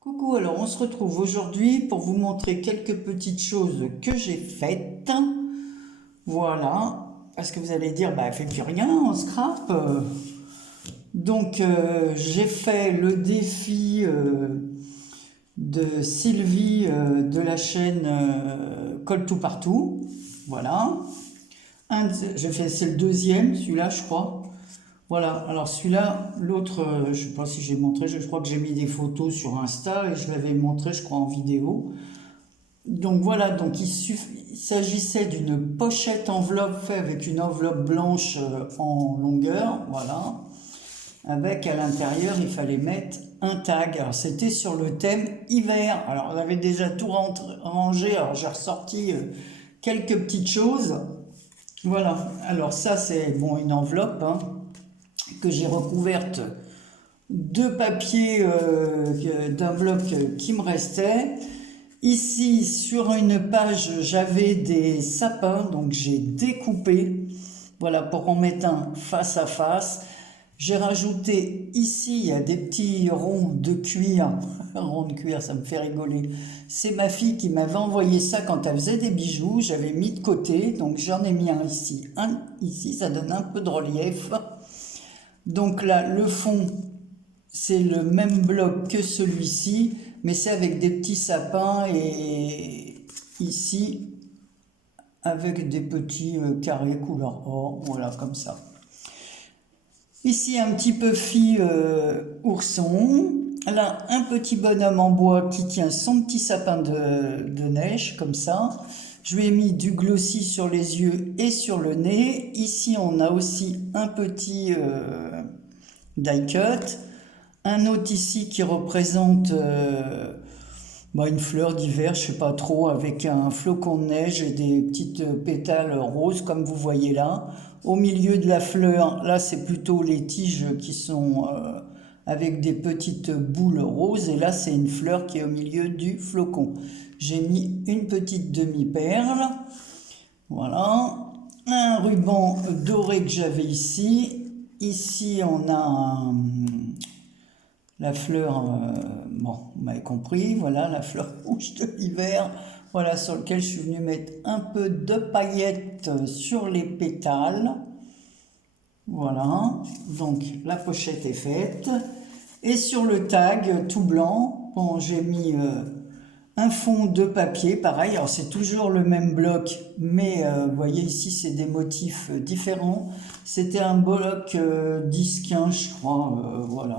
Coucou, alors on se retrouve aujourd'hui pour vous montrer quelques petites choses que j'ai faites. Voilà, parce que vous allez dire, bah elle fait plus rien en scrap. Donc j'ai fait le défi de Sylvie de la chaîne Colle tout partout. Voilà. J'ai fait, c'est le deuxième, celui-là je crois. Voilà, alors celui-là, l'autre, je ne sais pas si j'ai montré, je crois que j'ai mis des photos sur Insta et je l'avais montré, je crois, en vidéo. Donc voilà, donc il s'agissait d'une pochette enveloppe faite avec une enveloppe blanche en longueur, voilà, avec à l'intérieur, il fallait mettre un tag. Alors c'était sur le thème hiver. Alors on avait déjà tout rangé, alors j'ai ressorti quelques petites choses. Voilà, alors ça c'est bon, une enveloppe, hein, que j'ai recouverte de papier d'enveloppe qui me restait. Ici, sur une page, j'avais des sapins, donc j'ai découpé, voilà, pour en mettre un face à face. J'ai rajouté ici, il y a des petits ronds de cuir. Ronds de cuir, ça me fait rigoler. C'est ma fille qui m'avait envoyé ça quand elle faisait des bijoux. J'avais mis de côté, donc j'en ai mis un ici. Un ici, ça donne un peu de relief. Donc là, le fond, c'est le même bloc que celui-ci, mais c'est avec des petits sapins et ici, avec des petits carrés couleur or, voilà, comme ça. Ici, un petit peu ourson. Là, un petit bonhomme en bois qui tient son petit sapin de neige, comme ça. Je lui ai mis du glossy sur les yeux et sur le nez. Ici, on a aussi un petit die cut. Un autre ici qui représente une fleur d'hiver, je sais pas trop, avec un flocon de neige et des petites pétales roses, comme vous voyez là. Au milieu de la fleur, là, c'est plutôt les tiges qui sont avec des petites boules roses. Et là, c'est une fleur qui est au milieu du flocon. J'ai mis une petite demi-perle. Voilà. Un ruban doré que j'avais ici. Ici, on a la fleur, bon, vous m'avez compris, voilà, la fleur rouge de l'hiver, voilà, sur lequel je suis venu mettre un peu de paillettes sur les pétales. Voilà, donc la pochette est faite. Et sur le tag tout blanc, bon, j'ai mis un fond de papier, pareil, alors c'est toujours le même bloc, mais vous voyez ici c'est des motifs différents. C'était un bloc 10-15 je crois, voilà.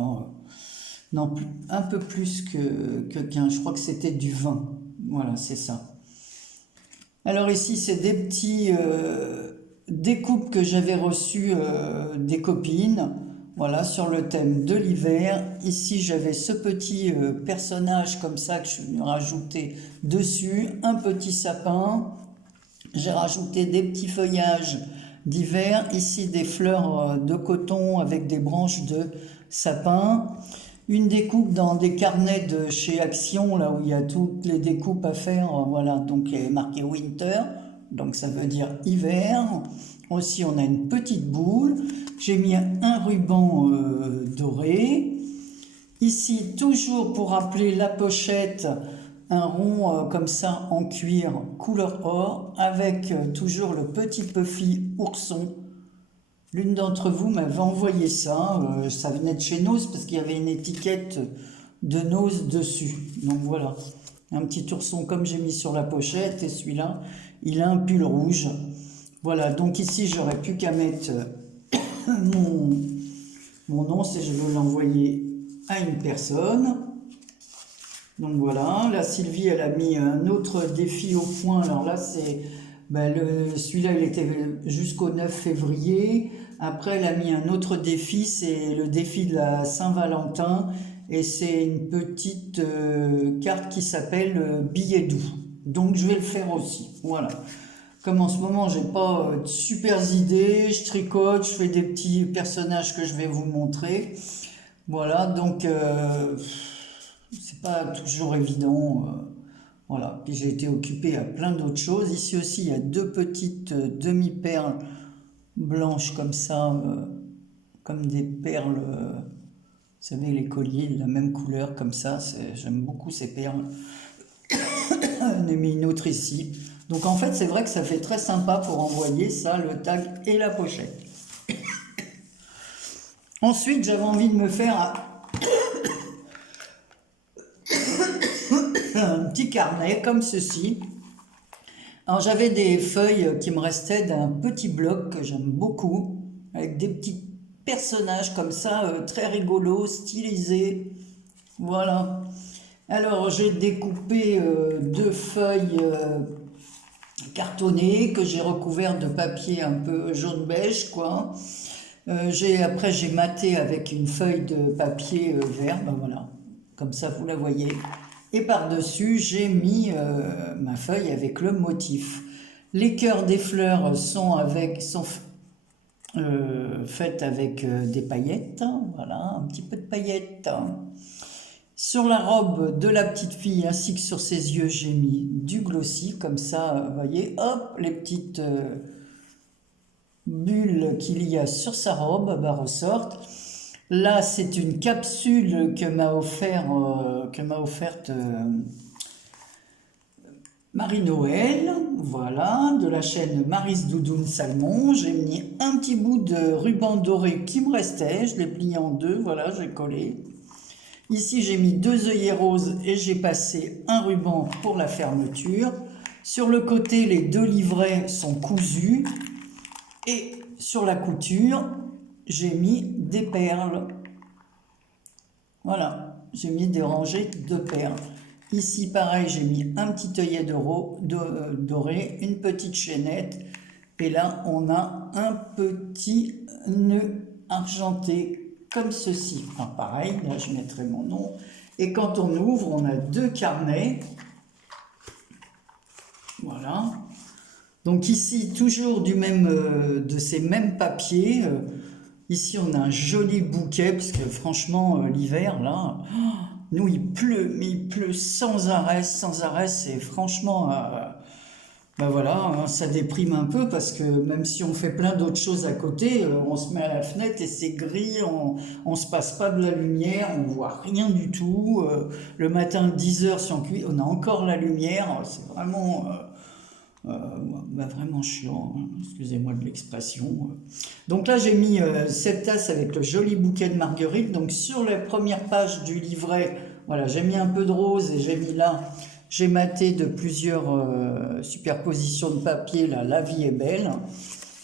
Non, un peu plus que 15, je crois que c'était du 20. Voilà, c'est ça. Alors ici, c'est des petits découpes que j'avais reçues des copines, voilà, sur le thème de l'hiver. Ici, j'avais ce petit personnage comme ça que je suis venu rajouter dessus, un petit sapin. J'ai rajouté des petits feuillages d'hiver. Ici, des fleurs de coton avec des branches de sapin. Une découpe dans des carnets de chez Action, là où il y a toutes les découpes à faire, voilà, donc il y avait marqué Winter, donc ça veut dire hiver. Aussi, on a une petite boule. J'ai mis un ruban doré. Ici, toujours pour rappeler la pochette, un rond comme ça en cuir couleur or, avec toujours le petit Puffy ourson. L'une d'entre vous m'avait envoyé ça, ça venait de chez Nose parce qu'il y avait une étiquette de Nose dessus. Donc voilà, un petit ourson comme j'ai mis sur la pochette et celui-là, il a un pull rouge. Voilà, donc ici j'aurais plus qu'à mettre mon, mon nom, si je veux l'envoyer à une personne. Donc voilà, là Sylvie elle a mis un autre défi au point, alors là c'est... celui-là, il était jusqu'au 9 février. Après, elle a mis un autre défi, c'est le défi de la Saint-Valentin. Et c'est une petite carte qui s'appelle Billet doux. Donc, je vais le faire aussi. Voilà. Comme en ce moment, j'ai pas de super idées, je tricote, je fais des petits personnages que je vais vous montrer. Voilà, donc c'est pas toujours évident. Voilà, puis j'ai été occupée à plein d'autres choses. Ici aussi, il y a deux petites demi-perles blanches comme ça, comme des perles savez, les colliers de la même couleur comme ça, j'aime beaucoup ces perles. J'en ai mis une autre ici. Donc en fait, c'est vrai que ça fait très sympa pour envoyer ça, le tag et la pochette. Ensuite, j'avais envie de me faire un petit carnet comme ceci. Alors j'avais des feuilles qui me restaient d'un petit bloc que j'aime beaucoup, avec des petits personnages comme ça, très rigolos, stylisés. Voilà. Alors j'ai découpé deux feuilles cartonnées que j'ai recouvertes de papier un peu jaune beige, quoi. Après j'ai maté avec une feuille de papier vert, ben voilà, comme ça vous la voyez. Et par-dessus, j'ai mis ma feuille avec le motif. Les cœurs des fleurs sont faites avec des paillettes. Voilà, un petit peu de paillettes. Sur la robe de la petite fille ainsi que sur ses yeux, j'ai mis du glossy. Comme ça, vous voyez, hop, les petites bulles qu'il y a sur sa robe ressortent. Là, c'est une capsule que m'a offerte Marie-Noël, voilà, de la chaîne Maryse Doudoune Salmon. J'ai mis un petit bout de ruban doré qui me restait, je l'ai plié en deux, voilà, j'ai collé. Ici, j'ai mis deux œillets roses et j'ai passé un ruban pour la fermeture. Sur le côté, les deux livrets sont cousus et sur la couture, j'ai mis des perles. Voilà, j'ai mis des rangées de perles. Ici, pareil, j'ai mis un petit œillet doré, une petite chaînette. Et là, on a un petit nœud argenté comme ceci. Enfin, pareil, là, je mettrai mon nom. Et quand on ouvre, on a deux carnets. Voilà. Donc ici, toujours de ces mêmes papiers. Ici, on a un joli bouquet, parce que franchement, l'hiver, là, nous, il pleut, mais il pleut sans arrêt, c'est franchement, ben voilà, hein, ça déprime un peu, parce que même si on fait plein d'autres choses à côté, on se met à la fenêtre et c'est gris, on se passe pas de la lumière, on voit rien du tout. Le matin, 10h, si on a encore la lumière, c'est vraiment... vraiment chiant, hein, excusez-moi de l'expression. Donc là, j'ai mis cette tasse avec le joli bouquet de marguerites. Donc sur la première page du livret, voilà, j'ai mis un peu de rose et j'ai mis là, j'ai maté de plusieurs superpositions de papier, là, La vie est belle.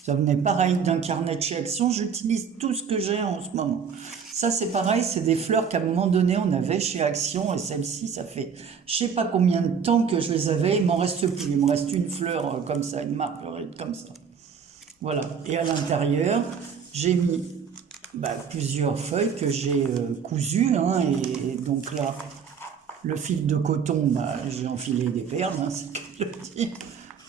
Ça venait pareil d'un carnet de chez Action. J'utilise tout ce que j'ai en ce moment. Ça, c'est pareil, c'est des fleurs qu'à un moment donné, on avait chez Action. Et celle-ci, ça fait je sais pas combien de temps que je les avais. Il m'en reste plus. Il me reste une fleur comme ça, une marguerite comme ça. Voilà. Et à l'intérieur, j'ai mis plusieurs feuilles que j'ai cousues. Hein, et donc là, le fil de coton, j'ai enfilé des perles. Hein, c'est que je le dis.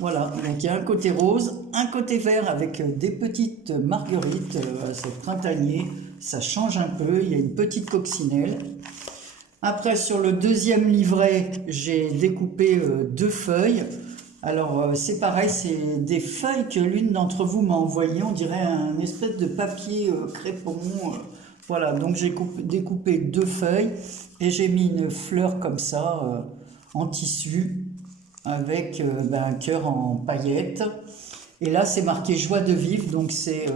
Voilà, donc il y a un côté rose, un côté vert avec des petites marguerites, c'est printanier, ça change un peu, il y a une petite coccinelle. Après, sur le deuxième livret, j'ai découpé deux feuilles. Alors, c'est pareil, c'est des feuilles que l'une d'entre vous m'a envoyées, on dirait un espèce de papier crépon. Voilà, donc j'ai découpé deux feuilles et j'ai mis une fleur comme ça, en tissu, avec un cœur en paillettes. Et là, c'est marqué joie de vivre, donc c'est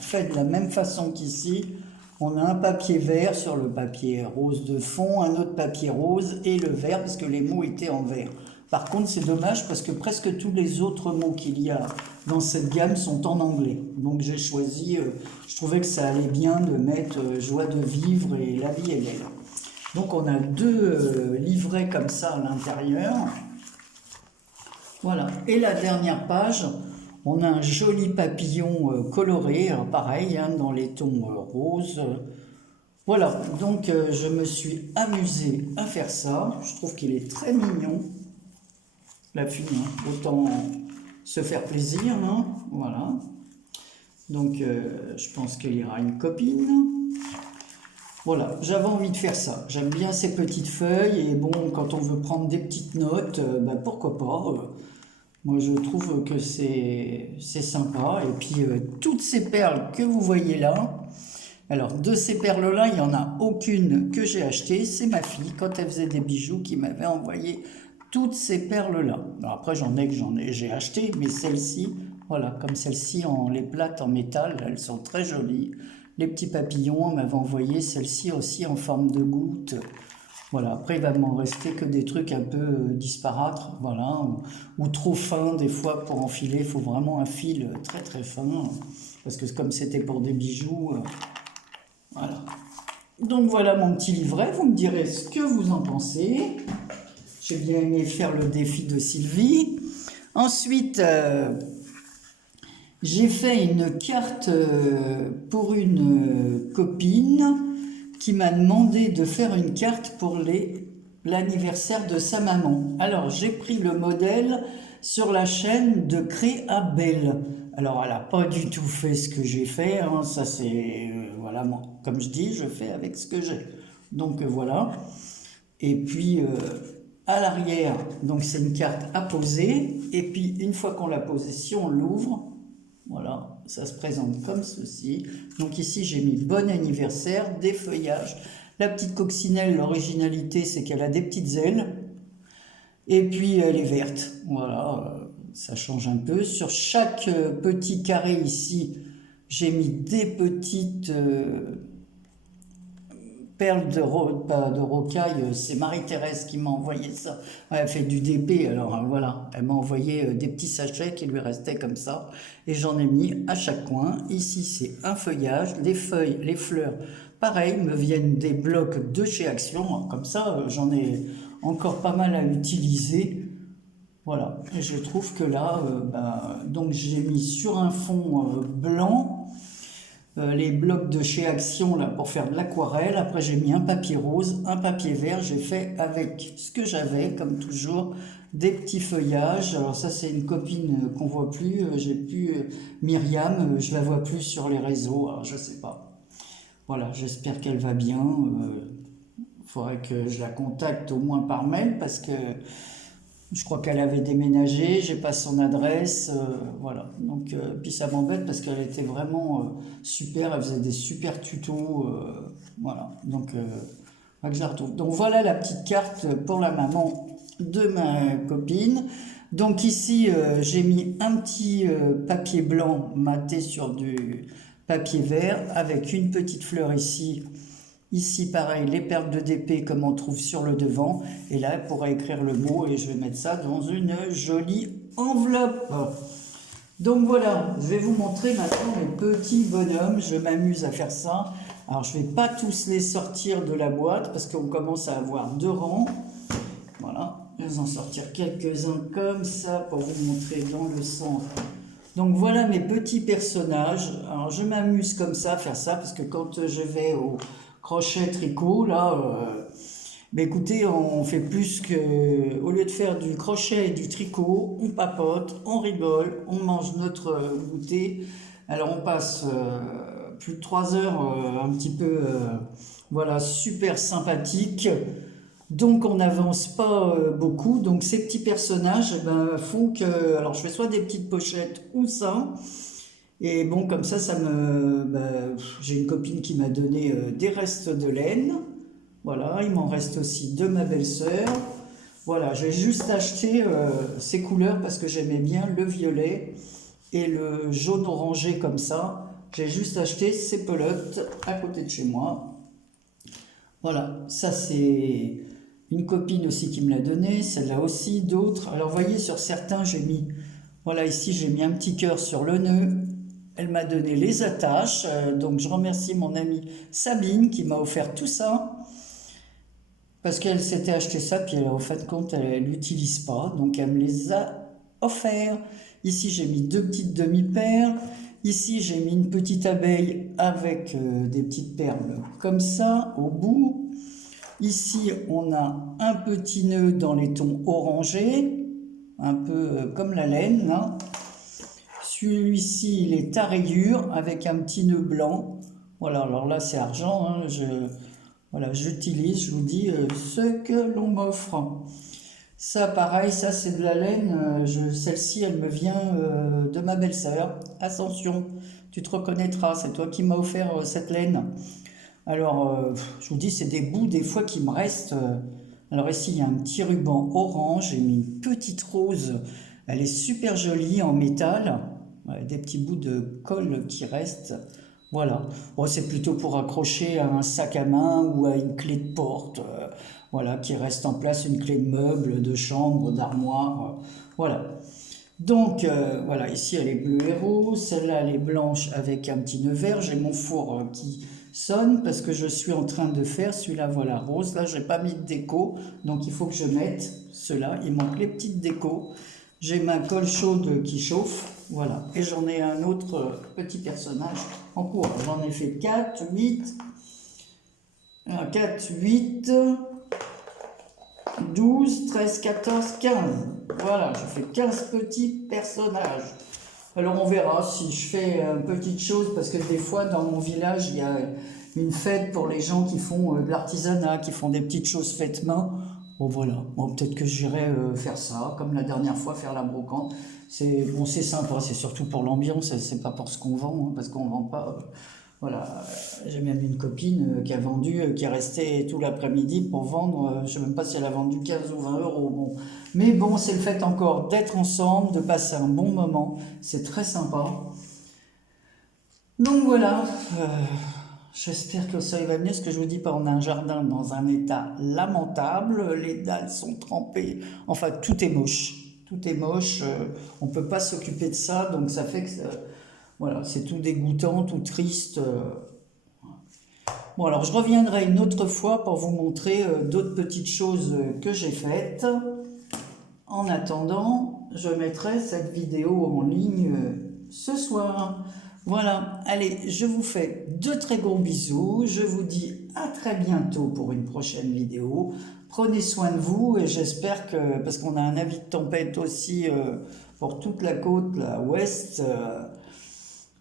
fait de la même façon qu'ici. On a un papier vert sur le papier rose de fond, un autre papier rose et le vert, parce que les mots étaient en vert. Par contre, c'est dommage parce que presque tous les autres mots qu'il y a dans cette gamme sont en anglais. Donc j'ai choisi, je trouvais que ça allait bien de mettre joie de vivre et la vie est belle. Donc on a deux livrets comme ça à l'intérieur. Voilà, et la dernière page, on a un joli papillon coloré, pareil, hein, dans les tons roses. Voilà, donc je me suis amusée à faire ça. Je trouve qu'il est très mignon, la fille, hein. Autant se faire plaisir, hein. Voilà. Donc je pense qu'il y aura une copine. Voilà, j'avais envie de faire ça. J'aime bien ces petites feuilles et bon, quand on veut prendre des petites notes, pourquoi pas. Moi, je trouve que c'est sympa. Et puis, toutes ces perles que vous voyez là, Alors, de ces perles-là, il n'y en a aucune que j'ai achetée. C'est ma fille, quand elle faisait des bijoux, qui m'avait envoyé toutes ces perles-là. Après, j'ai acheté, mais celles-ci, voilà, comme celles-ci, les plates en métal, elles sont très jolies. Les petits papillons, on m'avait envoyé celles-ci aussi en forme de gouttes. Voilà, après il va m'en rester que des trucs un peu disparates, voilà, ou trop fins des fois pour enfiler, il faut vraiment un fil très très fin, parce que comme c'était pour des bijoux, voilà. Donc voilà mon petit livret, vous me direz ce que vous en pensez. J'ai bien aimé faire le défi de Sylvie. Ensuite, j'ai fait une carte pour une copine qui m'a demandé de faire une carte pour l'anniversaire de sa maman. Alors, j'ai pris le modèle sur la chaîne de Créabelle. Alors, elle n'a pas du tout fait ce que j'ai fait. Hein. Ça, c'est... voilà, moi, comme je dis, je fais avec ce que j'ai. Donc, voilà. Et puis, à l'arrière, donc c'est une carte à poser. Et puis, une fois qu'on l'a posée, si on l'ouvre... Voilà, ça se présente comme ceci. Donc ici, j'ai mis bon anniversaire, des feuillages. La petite coccinelle, l'originalité, c'est qu'elle a des petites ailes. Et puis, elle est verte. Voilà, ça change un peu. Sur chaque petit carré ici, j'ai mis des petites perles pas de rocaille. C'est Marie-Thérèse qui m'a envoyé ça. Ouais, elle fait du DP, alors voilà. Elle m'a envoyé des petits sachets qui lui restaient comme ça. Et j'en ai mis à chaque coin. Ici, c'est un feuillage. Les feuilles, les fleurs, pareil, me viennent des blocs de chez Action. Comme ça, j'en ai encore pas mal à utiliser. Voilà. Et je trouve que là, donc j'ai mis sur un fond blanc. Les blocs de chez Action là pour faire de l'aquarelle. Après j'ai mis un papier rose, un papier vert. J'ai fait avec ce que j'avais, comme toujours, des petits feuillages. Alors ça c'est une copine qu'on voit plus. J'ai plus Myriam, je la vois plus sur les réseaux. Alors, je sais pas. Voilà, j'espère qu'elle va bien. Faudrait que je la contacte au moins par mail parce que je crois qu'elle avait déménagé, j'ai pas son adresse, voilà. Donc, puis ça m'embête parce qu'elle était vraiment super, elle faisait des super tutos, voilà. Donc, faudra que je la retrouve. Donc voilà la petite carte pour la maman de ma copine. Donc ici, j'ai mis un petit papier blanc maté sur du papier vert avec une petite fleur ici. Ici, pareil, les perles de DP comme on trouve sur le devant. Et là, elle pourra écrire le mot et je vais mettre ça dans une jolie enveloppe. Donc voilà, je vais vous montrer maintenant mes petits bonhommes. Je m'amuse à faire ça. Alors, je ne vais pas tous les sortir de la boîte parce qu'on commence à avoir 2 rangs. Voilà, je vais en sortir quelques-uns comme ça pour vous montrer dans le centre. Donc voilà mes petits personnages. Alors, je m'amuse comme ça à faire ça parce que quand je vais au crochet tricot là écoutez, on fait plus que, au lieu de faire du crochet et du tricot, on papote, on rigole, on mange notre goûter. Alors on passe plus de 3 heures un petit peu voilà, super sympathique. Donc on n'avance pas beaucoup. Donc ces petits personnages font que, alors je fais soit des petites pochettes ou ça. Et bon, comme ça j'ai une copine qui m'a donné des restes de laine. Voilà, il m'en reste aussi de ma belle-sœur. Voilà, j'ai juste acheté ces couleurs parce que j'aimais bien le violet et le jaune orangé comme ça. J'ai juste acheté ces pelotes à côté de chez moi. Voilà, ça c'est une copine aussi qui me l'a donné, celle-là aussi, d'autres. Alors vous voyez, sur certains, j'ai mis, voilà, ici j'ai mis un petit cœur sur le nœud. Elle m'a donné les attaches, donc je remercie mon amie Sabine qui m'a offert tout ça. Parce qu'elle s'était acheté ça, puis en fin de compte, elle l'utilise pas, donc elle me les a offerts. Ici, j'ai mis 2 petites demi-perles. Ici, j'ai mis une petite abeille avec des petites perles comme ça, au bout. Ici, on a un petit nœud dans les tons orangés, un peu comme la laine. Hein. Celui-ci, il est à rayures avec un petit nœud blanc. Voilà, alors là, c'est argent. Hein, voilà, j'utilise, je vous dis, ce que l'on m'offre. Ça, pareil, ça c'est de la laine. Celle-ci, elle me vient de ma belle-sœur, Ascension. Tu te reconnaîtras, c'est toi qui m'as offert cette laine. Alors, je vous dis, c'est des bouts des fois qui me restent. Alors ici, il y a un petit ruban orange, j'ai mis une petite rose. Elle est super jolie en métal. Ouais, des petits bouts de colle qui restent. Voilà. Bon, c'est plutôt pour accrocher à un sac à main ou à une clé de porte. Voilà, qui reste en place, une clé de meuble, de chambre, d'armoire. Voilà. Donc, voilà, ici elle est bleue et rose, celle-là elle est blanche avec un petit nœud vert. J'ai mon four qui sonne parce que je suis en train de faire celui-là, voilà, rose. Là, j'ai pas mis de déco, donc il faut que je mette ceux-là. Il manque les petites décos. J'ai ma colle chaude qui chauffe, voilà. Et j'en ai un autre petit personnage en cours. J'en ai fait 4, 8, 4, 8... 12, 13, 14, 15. Voilà, je fais 15 petits personnages. Alors on verra si je fais une petite chose, parce que des fois dans mon village, il y a une fête pour les gens qui font de l'artisanat, qui font des petites choses faites main. Bon voilà, bon, peut-être que j'irai faire ça, comme la dernière fois, faire la brocante. C'est bon, c'est sympa, c'est surtout pour l'ambiance, c'est pas pour ce qu'on vend, hein, parce qu'on vend pas... Voilà, j'ai même une copine qui a vendu, qui est restée tout l'après-midi pour vendre, je ne sais même pas si elle a vendu 15 ou 20 euros. Bon. Mais bon, c'est le fait encore d'être ensemble, de passer un bon moment, c'est très sympa. Donc voilà, j'espère que ça va venir, ce que je vous dis pas, on a un jardin dans un état lamentable, les dalles sont trempées, enfin tout est moche. Tout est moche, on ne peut pas s'occuper de ça, donc ça fait que... voilà, c'est tout dégoûtant, tout triste. Bon, alors je reviendrai une autre fois pour vous montrer d'autres petites choses que j'ai faites. En attendant, je mettrai cette vidéo en ligne ce soir. Voilà, allez, je vous fais de très gros bisous. Je vous dis à très bientôt pour une prochaine vidéo. Prenez soin de vous et j'espère que, parce qu'on a un avis de tempête aussi pour toute la côte, la ouest,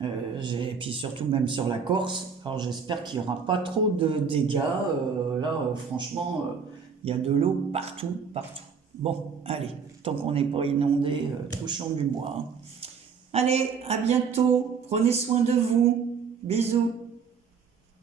et puis surtout même sur la Corse. Alors j'espère qu'il n'y aura pas trop de dégâts. Là, franchement, il y a de l'eau partout, partout. Bon, allez, tant qu'on n'est pas inondé, touchons du bois. Hein. Allez, à bientôt. Prenez soin de vous. Bisous.